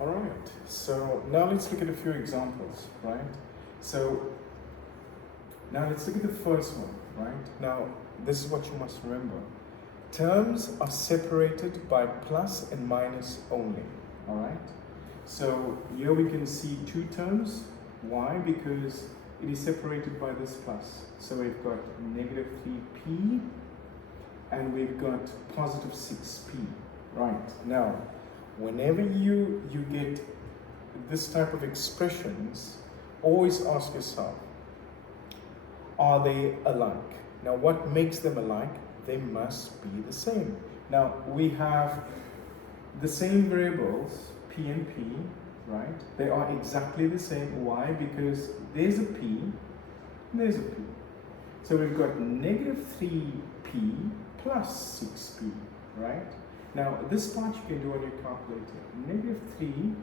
All right, so now let's look at a few examples, right? So now let's look at the first one, right? Now, this is what you must remember. Terms are separated by plus and minus only, all right? So here we can see two terms. Why? Because it is separated by this plus. So we've got negative 3p and we've got positive 6p, right? Now, whenever you get this type of expressions, always ask yourself, are they alike? Now, what makes them alike? They must be the same. Now, we have the same variables, p and p, right? They are exactly the same. Why? Because there's a p and there's a p. So we've got negative 3p plus 6p, right? Now, this part you can do on your calculator. Negative 3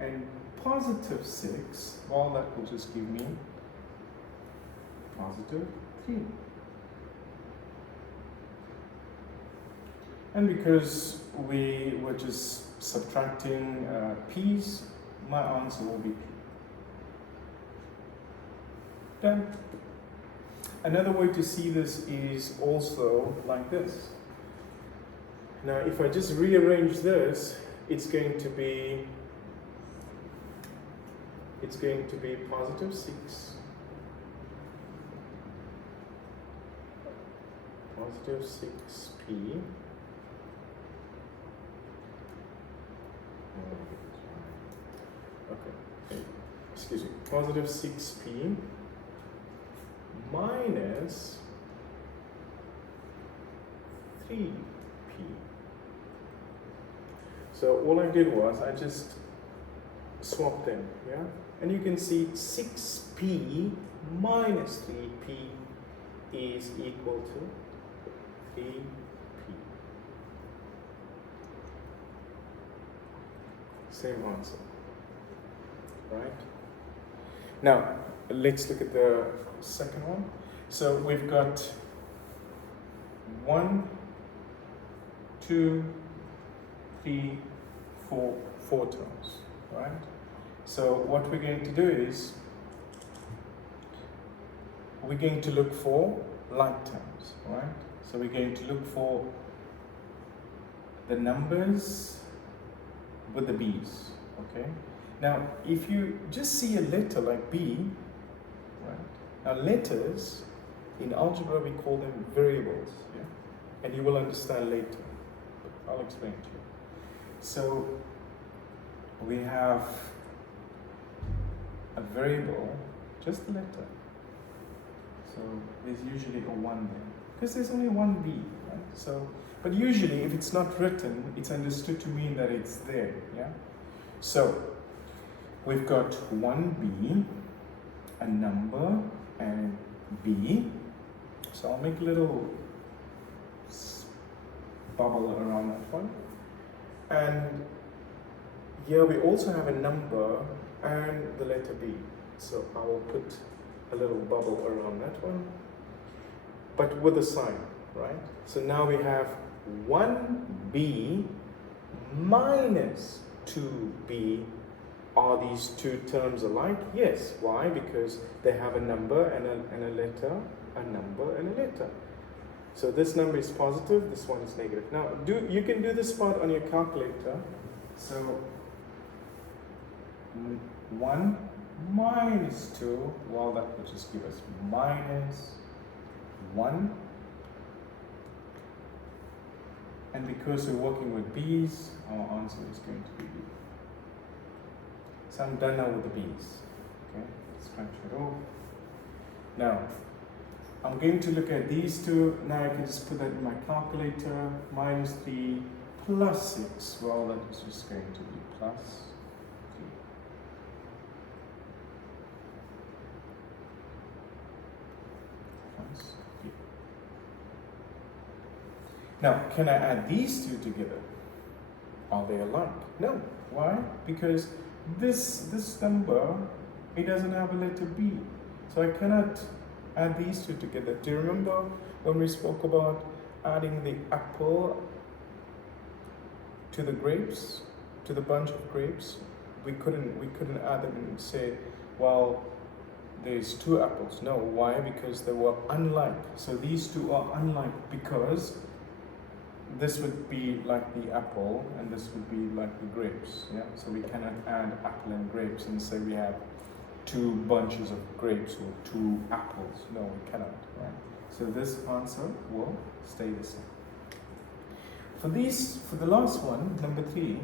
and positive 6, well, that will just give me positive 3. And because we were just subtracting p's, my answer will be p. Done. Another way to see this is also like this. Now, if I just rearrange this, it's going to be positive 6, positive 6p, okay, excuse me, positive 6p minus 3p. So all I did was I just swapped them, yeah? And you can see 6p minus 3p is equal to 3p. Same answer, right? Now, let's look at the second one. So we've got 1, 2, 3, 4 terms, right? So what we're going to do is we're going to look for like terms, right? So we're going to look for the numbers with the b's, okay? Now, if you just see a letter like b, right? Now, letters in algebra we call them variables, yeah? And you will understand later, but I'll explain to you. So we have a variable, just a letter. So there's usually a 1 there, because there's only one b, right? So, but usually if it's not written, it's understood to mean that it's there, yeah? So we've got 1b, a number, and b. So I'll make a little bubble around that one. And here we also have a number and the letter b. So I will put a little bubble around that one, but with a sign, right? So now we have 1b minus 2b. Are these two terms alike? Yes. Why? Because they have a number and a letter, a number and a letter. So this number is positive, this one is negative. Now, you can do this part on your calculator. So 1 minus 2, well, that will just give us minus 1. And because we're working with b's, our answer is going to be b. So I'm done now with the b's. Okay, scratch it off. Now, I'm going to look at these two. Now I can just put that in my calculator. Minus 3 plus 6. Well, that is just going to be plus 3. Plus 3. Now, can I add these two together? Are they alike? No. Why? Because this number, it doesn't have a letter B. So I cannot add these two together. Do you remember when we spoke about adding the apple to the grapes? to the bunch of grapes, we couldn't add them and say, well, there's 2 apples. No, why? Because they were unlike. So these 2 are unlike because this would be like the apple and this would be like the grapes. Yeah. So we cannot add apple and grapes and say we have 2 bunches of grapes or 2 apples. No, we cannot. Right. So this answer will stay the same. For the last one, number 3,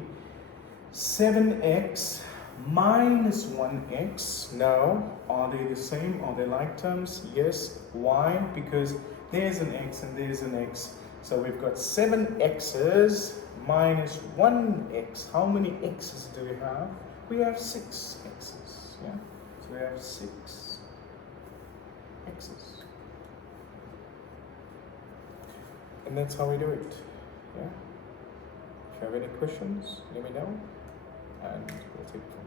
7x minus 1x. Now, are they the same? Are they like terms? Yes. Why? Because there's an x and there's an x. So we've got 7x's minus 1x. How many x's do we have? We have 6 x's. Yeah. So we have 6 x's. And that's how we do it. Yeah. If you have any questions, let me know, and we'll take it from there.